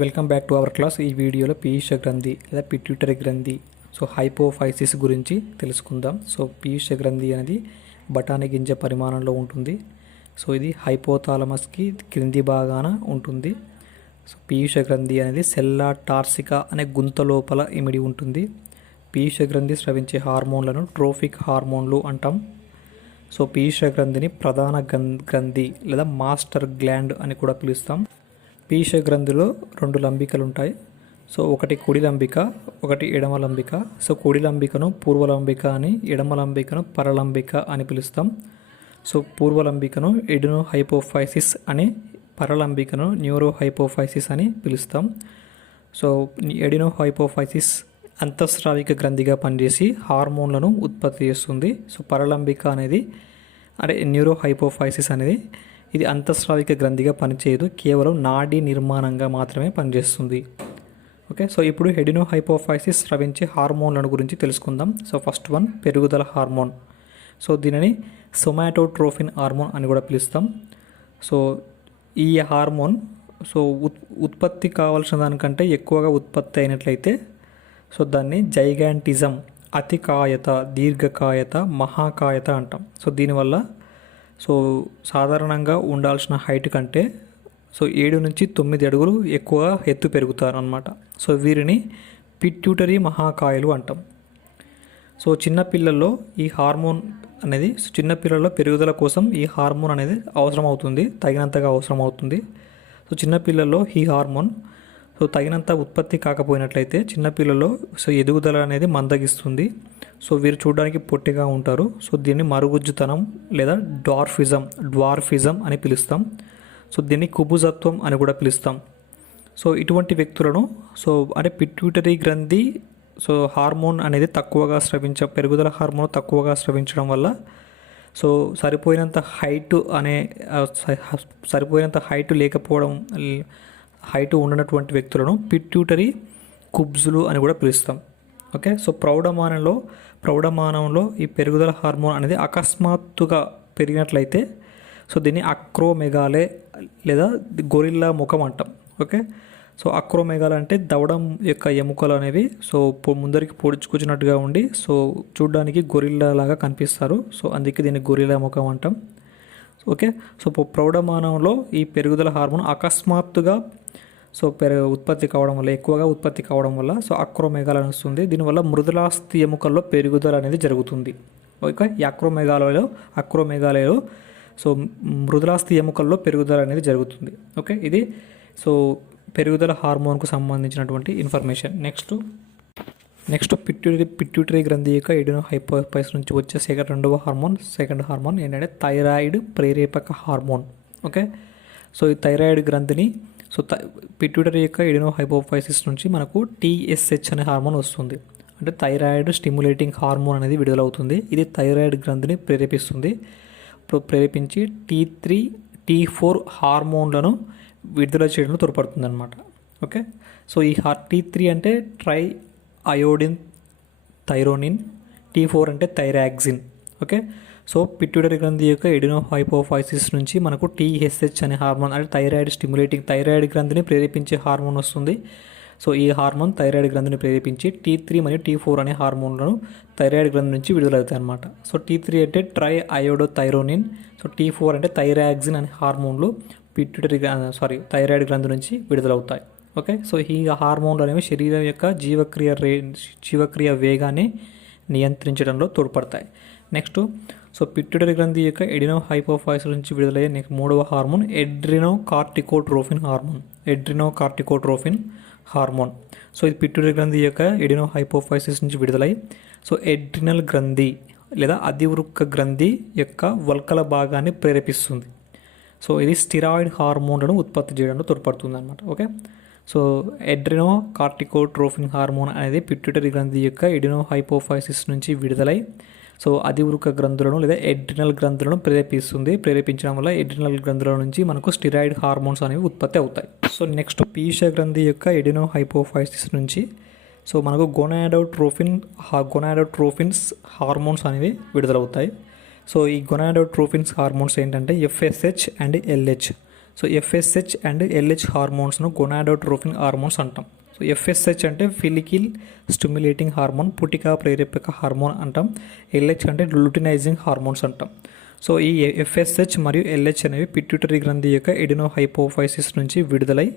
Welcome back to our class. ఈ వీడియోలో పీయూష గ్రంథి లేదా పిట్యూటరీ గ్రంథి హైపోఫైసిస్ గురించి తెలుసుకుందాం. పీయూష గ్రంథి అనేది బఠానీ గింజ పరిమాణంలో ఉంటుంది. ఇది హైపోథాలమస్కి క్రింది భాగాన ఉంటుంది. పీయూష గ్రంథి అనేది సెల్లా టార్సికా అనే గుంత లోపల ఇమిడి ఉంటుంది. పీయూష గ్రంథి స్రవించే హార్మోన్లను ట్రోఫిక్ హార్మోన్లు అంటాం. పీయూష గ్రంథిని ప్రధాన గ్రంథి లేదా మాస్టర్ గ్లాండ్ అని కూడా పిలుస్తాం. పీయూష గ్రంథిలో రెండు లంబికలు ఉంటాయి. ఒకటి కుడి లంబిక, ఒకటి ఎడమ లంబిక. కుడి లంబికను పూర్వలంబిక అని, ఎడమ లంబికను పరలంబిక అని పిలుస్తాం. పూర్వలంబికను ఎడినో హైపోఫైసిస్ అని, పరలంబికను న్యూరో హైపోఫైసిస్ అని పిలుస్తాం. ఎడినో హైపోఫైసిస్ అంతఃస్రావిక గ్రంథిగా పనిచేసి హార్మోన్లను ఉత్పత్తి చేస్తుంది. పరలంబిక అనేది న్యూరో హైపోఫైసిస్ అనేది ఇది అంతఃస్రావిక గ్రంథిగా పనిచేయదు, కేవలం నాడీ నిర్మాణంగా మాత్రమే పనిచేస్తుంది. ఓకే, ఇప్పుడు ఎడినో హైపోఫైసిస్ స్రవించే హార్మోన్లను గురించి తెలుసుకుందాం. ఫస్ట్ వన్ పెరుగుదల హార్మోన్. దీనిని సొమాటోట్రోఫిన్ హార్మోన్ అని కూడా పిలుస్తాం. ఈ హార్మోన్ ఉత్పత్తి కావాల్సిన దానికంటే ఎక్కువగా ఉత్పత్తి అయినట్లయితే దాన్ని జైగాంటిజం, అతికాయత, దీర్ఘకాయత, మహాకాయత అంటాం. దీనివల్ల సాధారణంగా ఉండాల్సిన హైట్ కంటే 7 నుంచి 9 అడుగులు ఎక్కువ ఎత్తు పెరుగుతారు అన్నమాట. వీరిని పిట్యూటరీ మహాకాయలు అంటాం. చిన్నపిల్లల్లో ఈ హార్మోన్ అనేది చిన్నపిల్లల్లో పెరుగుదల కోసం ఈ హార్మోన్ అనేది అవసరం అవుతుంది, తగినంతగా అవసరం అవుతుంది. చిన్నపిల్లల్లో ఈ హార్మోన్ తగినంత ఉత్పత్తి కాకపోయినట్లయితే చిన్నపిల్లల్లో ఎదుగుదల అనేది మందగిస్తుంది. వీరు చూడడానికి పొట్టిగా ఉంటారు. దీన్ని మరుగుజ్జుతనం లేదా డ్వార్ఫిజం అని పిలుస్తాం. దీన్ని కుబుజత్వం అని కూడా పిలుస్తాం. ఇటువంటి వ్యక్తులను పిట్యూటరీ గ్రంథి హార్మోన్ అనేది పెరుగుదల హార్మోన్ తక్కువగా స్రవించడం వల్ల సరిపోయినంత హైట్ లేకపోవడం, హైట్ ఉన్నటువంటి వ్యక్తులను పిట్యూటరీ కుబ్జులు అని కూడా పిలుస్తాం. ఓకే, ప్రౌఢమానంలో ఈ పెరుగుదల హార్మోన్ అనేది అకస్మాత్తుగా పెరిగినట్లయితే దీన్ని అక్రోమెగాలే లేదా గొరిల్లా ముఖం అంటాం. ఓకే, అక్రోమెగాలే అంటే దవడం యొక్క ఎముకలు అనేవి ముందరికి పొడుచుకొచ్చినట్టుగా ఉండి చూడడానికి గొరిల్లా లాగా కనిపిస్తారు. అందుకే దీన్ని గొరిల్లా ముఖం అంటాం. ఓకే, ప్రౌఢమానంలో ఈ పెరుగుదల హార్మోన్ అకస్మాత్తుగా ఎక్కువగా ఉత్పత్తి కావడం వల్ల అక్రోమెగాల అని వస్తుంది. దీనివల్ల మృదులాస్థి ఎముకల్లో పెరుగుదల అనేది జరుగుతుంది. ఓకే, ఈ అక్రోమెగాలలో మృదులాస్థి ఎముకల్లో పెరుగుదల అనేది జరుగుతుంది. ఓకే, ఇది పెరుగుదల హార్మోన్కు సంబంధించినటువంటి ఇన్ఫర్మేషన్. నెక్స్ట్ పిట్యూటరీ గ్రంథి యొక్క ఎడినో హైపోఫైసిస్ నుంచి వచ్చే సెకండ్ హార్మోన్ ఏంటంటే థైరాయిడ్ ప్రేరేపక హార్మోన్. ఓకే, ఈ థైరాయిడ్ గ్రంథిని పిట్యూటరీ యొక్క ఎడినో హైపోఫైసిస్ నుంచి మనకు TSH అనే హార్మోన్ వస్తుంది. అంటే థైరాయిడ్ స్టిమ్యులేటింగ్ హార్మోన్ అనేది విడుదలవుతుంది. ఇది థైరాయిడ్ గ్రంథిని ప్రేరేపించి T3, T4 హార్మోన్లను విడుదల చేయడంలో తోడ్పడుతుంది అన్నమాట. ఓకే, ఈ T3 అంటే ట్రై అయోడిన్ థైరోనిన్, T4 అంటే థైరాక్సిన్. ఓకే, పిట్యూటరీ గ్రంథి యొక్క ఎడినో హైపోఫైసిస్ నుంచి మనకు TSH అనే హార్మోన్ అంటే థైరాయిడ్ గ్రంథిని ప్రేరేపించే హార్మోన్ వస్తుంది. ఈ హార్మోన్ థైరాయిడ్ గ్రంథిని ప్రేరేపించి T3 మరియు T4 అనే హార్మోన్లను థైరాయిడ్ గ్రంథి నుంచి విడుదలవుతాయి అన్నమాట. T3 అంటే ట్రై అయోడోథైరోనిన్, T4 అంటే థైరాక్సిన్ అనే హార్మోన్లు థైరాయిడ్ గ్రంథి నుంచి విడుదలవుతాయి. ఓకే, ఈ హార్మోన్లు అనేవి శరీరం యొక్క జీవక్రియ వేగాన్ని నియంత్రించడంలో తోడ్పడతాయి. నెక్స్ట్ పిట్యూటరీ గ్రంథి యొక్క ఎడినో హైపోఫైసిస్ నుంచి విడుదలయ్యే మూడవ హార్మోన్ ఎడ్రినోకార్టికోట్రోఫిన్ హార్మోన్. ఇది పిట్యూటరీ గ్రంథి యొక్క ఎడినో హైపోఫైసిస్ నుంచి విడుదలై ఎడ్రినల్ గ్రంథి లేదా అధివృక్క గ్రంథి యొక్క వల్కల భాగాన్ని ప్రేరేపిస్తుంది. ఇది స్టిరాయిడ్ హార్మోన్లను ఉత్పత్తి చేయడంలో తోడ్పడుతుంది అన్నమాట. ఓకే, ఎడ్రినోకార్టికోట్రోఫిన్ హార్మోన్ అనేది పిట్యూటరీ గ్రంథి యొక్క ఎడినో హైపోఫైసిస్ నుంచి విడుదలై అధివృక్క గ్రంథులను లేదా ఎడ్రినల్ గ్రంథులను ప్రేరేపించడం వల్ల ఎడ్రినల్ గ్రంథుల నుంచి మనకు స్టిరాయిడ్ హార్మోన్స్ అనేవి ఉత్పత్తి అవుతాయి. నెక్స్ట్ పీయూష గ్రంథి యొక్క ఎడినో హైపోఫైసిస్ నుంచి మనకు గొనాడోట్రోఫిన్స్ హార్మోన్స్ అనేవి విడుదలవుతాయి. ఈ గొనాడోట్రోఫిన్స్ హార్మోన్స్ ఏంటంటే FSH and LH. So FSH and LH హార్మోన్స్ను గొనాడోట్రోఫిన్ హార్మోన్స్ అంటాం. సో ఎఫ్ఎస్హెచ్ అంటే ఫిలికిల్ స్టిమ్యులేటింగ్ హార్మోన్, పుటికా ప్రేరేపక హార్మోన్ అంటాం. ఎల్హెచ్ అంటే లుటినైజింగ్ హార్మోన్స్ అంటాం. సో ఈ ఎఫ్ఎస్హెచ్ మరియు ఎల్హెచ్ అనేవి పిట్యూటరీ గ్రంథి యొక్క ఎడినోహైపోఫైసిస్ నుంచి విడుదలై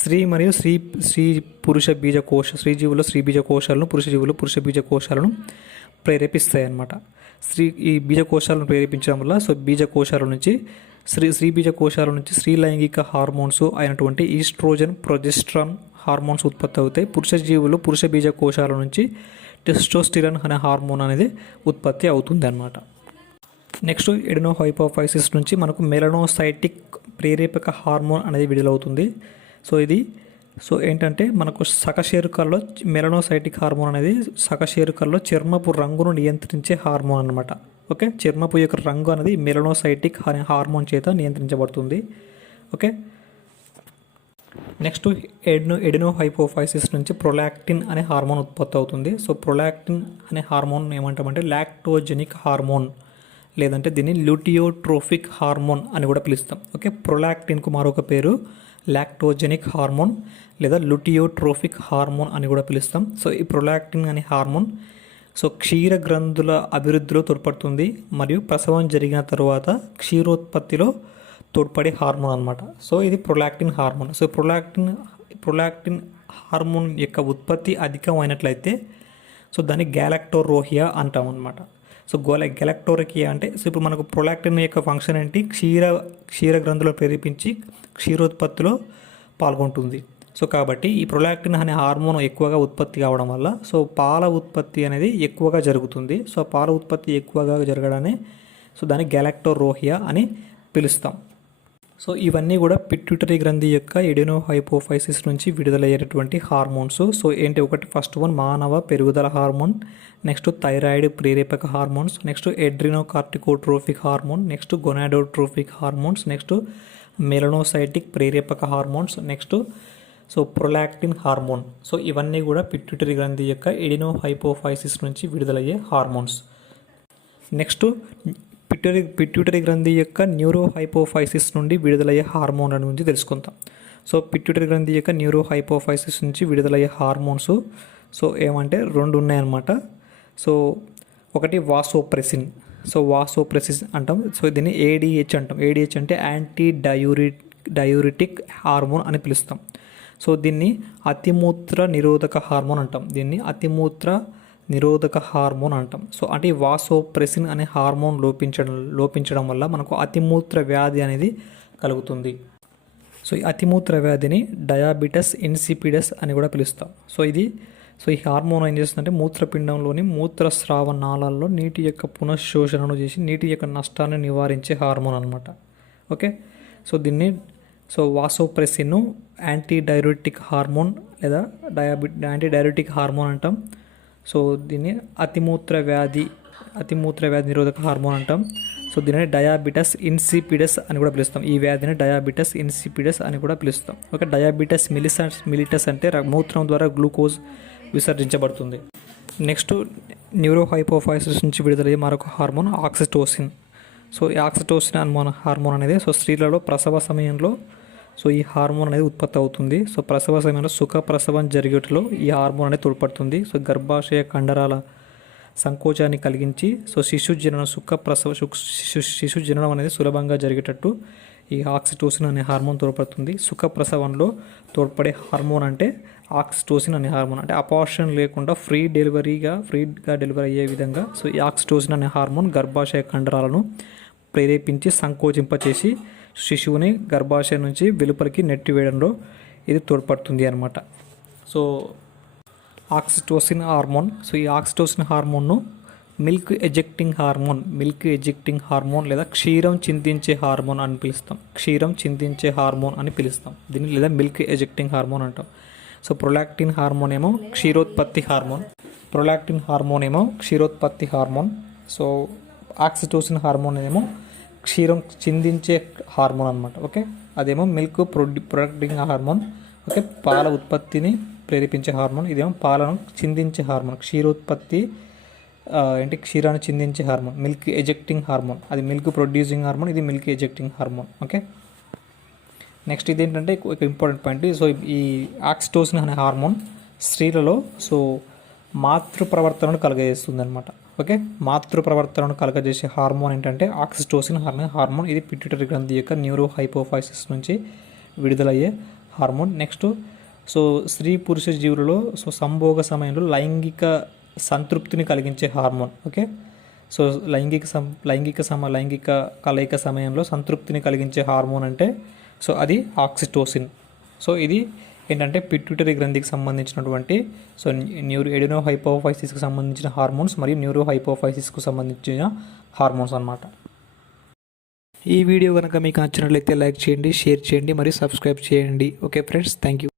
స్త్రీ మరియు స్త్రీ పురుష బీజకోశ స్త్రీజీవుల స్త్రీ బీజ కోశాలను, పురుష జీవులు పురుష బీజ కోశాలను ప్రేరేపిస్తాయి అన్నమాట. ఈ బీజకోశాలను ప్రేరేపించడం వల్ల సో బీజకోశాల నుంచి స్త్రీ బీజ కోశాల నుంచి స్త్రీ లైంగిక హార్మోన్స్ అయినటువంటి ఈస్ట్రోజన్, ప్రొజెస్ట్రాన్ హార్మోన్స్ ఉత్పత్తి అవుతాయి. పురుష జీవులు పురుష బీజ కోశాల నుంచి టెస్టోస్టిరాన్ అనే హార్మోన్ అనేది ఉత్పత్తి అవుతుంది అన్నమాట. నెక్స్ట్ ఎడినోహైపోఫైసిస్ నుంచి మనకు మెలనోసైటిక్ ప్రేరేపక హార్మోన్ అనేది విడుదలవుతుంది. సో ఏంటంటే మనకు సకశేరుకల్లో మెలనోసైటిక్ హార్మోన్ అనేది సకశేరుకల్లో చర్మపు రంగును నియంత్రించే హార్మోన్ అన్నమాట. ఓకే, చర్మపు యొక్క రంగు అనేది మెలనోసైటిక్ అనే హార్మోన్ చేత నియంత్రించబడుతుంది. ఓకే, నెక్స్ట్ ఎడినోహైపోఫైసిస్ నుంచి ప్రొలాక్టిన్ అనే హార్మోన్ ఉత్పత్తి అవుతుంది. సో ప్రొలాక్టిన్ అనే హార్మోన్ ఏమంటామంటే లాక్టోజెనిక్ హార్మోన్, లేదంటే దీన్ని ల్యూటియోట్రోఫిక్ హార్మోన్ అని కూడా పిలుస్తాం. ఓకే, ప్రొలాక్టిన్కు మరొక పేరు లాక్టోజెనిక్ హార్మోన్ లేదా లుటియోట్రోఫిక్ హార్మోన్ అని కూడా పిలుస్తాం. సో ఈ ప్రొలాక్టిన్ అనే హార్మోన్ సో క్షీర గ్రంథుల అభివృద్ధిలో తోడ్పడుతుంది మరియు ప్రసవం జరిగిన తర్వాత క్షీరోత్పత్తిలో తోడ్పడే హార్మోన్ అనమాట. సో ఇది prolactin hormone. So prolactin hormone యొక్క ఉత్పత్తి అధికమైనట్లయితే సో దాన్ని గ్యాలక్టోరోహియా అంటాం అనమాట. సో గ్యాలక్టోరోహియా అంటే సో ఇప్పుడు మనకు ప్రొలాక్టిన్ యొక్క ఫంక్షన్ ఏంటి, క్షీర గ్రంథులను ప్రేరేపించి క్షీరోత్పత్తిలో పాల్గొంటుంది. సో కాబట్టి ఈ ప్రొలాక్టిన్ అనే హార్మోన్ ఎక్కువగా ఉత్పత్తి కావడం వల్ల సో పాల ఉత్పత్తి అనేది ఎక్కువగా జరుగుతుంది. సో పాల ఉత్పత్తి ఎక్కువగా జరగడాన్ని సో దాన్ని గ్యాలక్టోరోహియా అని పిలుస్తాం. సో ఇవన్నీ కూడా పిట్యూటరీ గ్రంథి యొక్క ఎడినోహైపోఫైసిస్ నుంచి విడుదలయ్యేటటువంటి హార్మోన్స్. సో ఏంటి, ఒకటి ఫస్ట్ వన్ మానవ పెరుగుదల హార్మోన్, నెక్స్ట్ థైరాయిడ్ ప్రేరేపక hormones, next adrenocorticotrophic hormone, next gonadotrophic hormones, next melanocytic ప్రేరేపక hormones, next so prolactin hormone. So ఇవన్నీ కూడా పిట్యూటరీ గ్రంథి యొక్క ఎడినోహైపోఫైసిస్ నుంచి విడుదలయ్యే హార్మోన్స్. నెక్స్ట్ పిట్యూటరీ గ్రంథి యొక్క న్యూరోహైపోఫైసిస్ నుండి విడుదలయ్యే హార్మోన్ల గురించి తెలుసుకుందాం. సో పిట్యూటరీ గ్రంథి యొక్క న్యూరోహైపోఫైసిస్ నుంచి విడుదలయ్యే హార్మోన్స్ సో ఏమంటే రెండు ఉన్నాయన్నమాట. సో ఒకటి వాసోప్రెసిన్. సో వాసోప్రెసిన్ అంటాం. సో దీన్ని ఏడిహెచ్ అంటాం. ఏడిహెచ్ అంటే యాంటీ డయూరిటిక్ హార్మోన్ అని పిలుస్తాం. సో దీన్ని అతిమూత్ర నిరోధక హార్మోన్ అంటాం. సో అంటే వాసోప్రెసిన్ అనే హార్మోన్ లోపించడం వల్ల మనకు అతిమూత్ర వ్యాధి అనేది కలుగుతుంది. సో ఈ అతిమూత్ర వ్యాధిని డయాబెటిస్ ఇన్సిపిడస్ అని కూడా పిలుస్తాం. సో ఈ హార్మోన్ ఏం చేస్తుందంటే మూత్రపిండంలోని మూత్రస్రావ నాళాల్లో నీటి యొక్క పునఃశోషణను చేసి నీటి యొక్క నష్టాన్ని నివారించే హార్మోన్ అనమాట. Okay, so vasopressin anti diuretic hormone లేదా యాంటీ డయూరిటిక్ హార్మోన్ అంటాం. సో దీన్ని అతిమూత్ర వ్యాధి నిరోధక హార్మోన్ అంటాం. సో దీనిని డయాబెటిస్ ఇన్సిపిడస్ అని కూడా పిలుస్తాం. ఈ వ్యాధిని డయాబెటిస్ ఇన్సిపిడస్ అని కూడా పిలుస్తాం. ఓకే, డయాబెటిస్ మిలిటస్ అంటే మూత్రం ద్వారా గ్లూకోజ్ విసర్జించబడుతుంది. నెక్స్ట్ న్యూరోహైపోఫైసిస్ నుంచి విడుదలయ్యే మరొక హార్మోన్ ఆక్సిటోసిన్. సో ఈ ఆక్సిటోసిన్ హార్మోన్ అనేది సో స్త్రీలలో ప్రసవ సమయంలో సో ఈ హార్మోన్ అనేది ఉత్పత్తి అవుతుంది. సో ప్రసవ సమయంలో సుఖ ప్రసవం జరిగేటలో ఈ హార్మోన్ అనేది తోడ్పడుతుంది. సో గర్భాశయ కండరాల సంకోచాన్ని కలిగించి సో శిశు జననం అనేది సులభంగా జరిగేటట్టు ఈ ఆక్సిటోసిన్ అనే హార్మోన్ తోడ్పడుతుంది. సుఖ ప్రసవంలో తోడ్పడే హార్మోన్ అంటే ఆక్సిటోసిన్ అనే హార్మోన్. అంటే అపార్షన్ లేకుండా ఫ్రీగా డెలివరీ అయ్యే విధంగా సో ఈ ఆక్సిటోసిన్ అనే హార్మోన్ గర్భాశయ కండరాలను ప్రేరేపించి సంకోచింపచేసి శిశువుని గర్భాశయం నుంచి వెలుపలికి నెట్టివేయడంలో ఇది తోడ్పడుతుంది అన్నమాట. So oxytocin hormone. సో ఈ ఆక్సిటోసిన్ హార్మోన్ను మిల్క్ ఎజెక్టింగ్ హార్మోన్ లేదా క్షీరం చిందించే హార్మోన్ అని పిలుస్తాం. దీన్ని లేదా మిల్క్ ఎజెక్టింగ్ హార్మోన్ అంటాం. సో ప్రొలాక్టిన్ హార్మోన్ ఏమో క్షీరోత్పత్తి హార్మోన్. సో ఆక్సిటోసిన్ హార్మోన్ ఏమో క్షీరం చిందించే హార్మోన్ అనమాట. ఓకే, అదేమో మిల్క్ ప్రొడక్టింగ్ హార్మోన్. ఓకే, పాల ఉత్పత్తిని ప్రేరేపించే హార్మోన్. ఇదేమో పాలను చిందించే హార్మోన్. క్షీరాన్ని చిందించే హార్మోన్ మిల్క్ ఎజెక్టింగ్ హార్మోన్. అది మిల్క్ ప్రొడ్యూసింగ్ హార్మోన్, ఇది milk ejecting hormone. Okay, next ఇదేంటంటే ఒక ఇంపార్టెంట్ పాయింట్. సో ఈ ఆక్సిటోసిన్ అనే హార్మోన్ స్త్రీలలో సో మాతృ ప్రవర్తనను కలుగజేస్తుంది అనమాట. ఓకే, మాతృ ప్రవర్తనను కలుగజేసే హార్మోన్ ఏంటంటే ఆక్సిటోసిన్ అనే హార్మోన్. ఇది పిట్యూటరీ గ్రంథి యొక్క న్యూరో హైపోఫైసిస్ నుంచి విడుదలయ్యే హార్మోన్. నెక్స్ట్ సో స్త్రీ పురుష జీవులలో సో సంభోగ సమయంలో లైంగిక సంతృప్తిని కలిగించే హార్మోన్. ఓకే, సో లైంగిక కలయిక సమయంలో సంతృప్తిని కలిగించే హార్మోన్ అంటే సో అది ఆక్సిటోసిన్. సో ఇది ఏంటంటే పిట్యూటరీ గ్రంథికి సంబంధించినటువంటి సో ఎడినో హైపోఫైసిస్కి సంబంధించిన హార్మోన్స్ మరియు న్యూరో హైపోఫైసిస్కు సంబంధించిన హార్మోన్స్ అన్నమాట. ఈ వీడియో కనుక మీకు నచ్చినట్లయితే లైక్ చేయండి, షేర్ చేయండి మరియు సబ్స్క్రైబ్ చేయండి. Okay friends, thank you.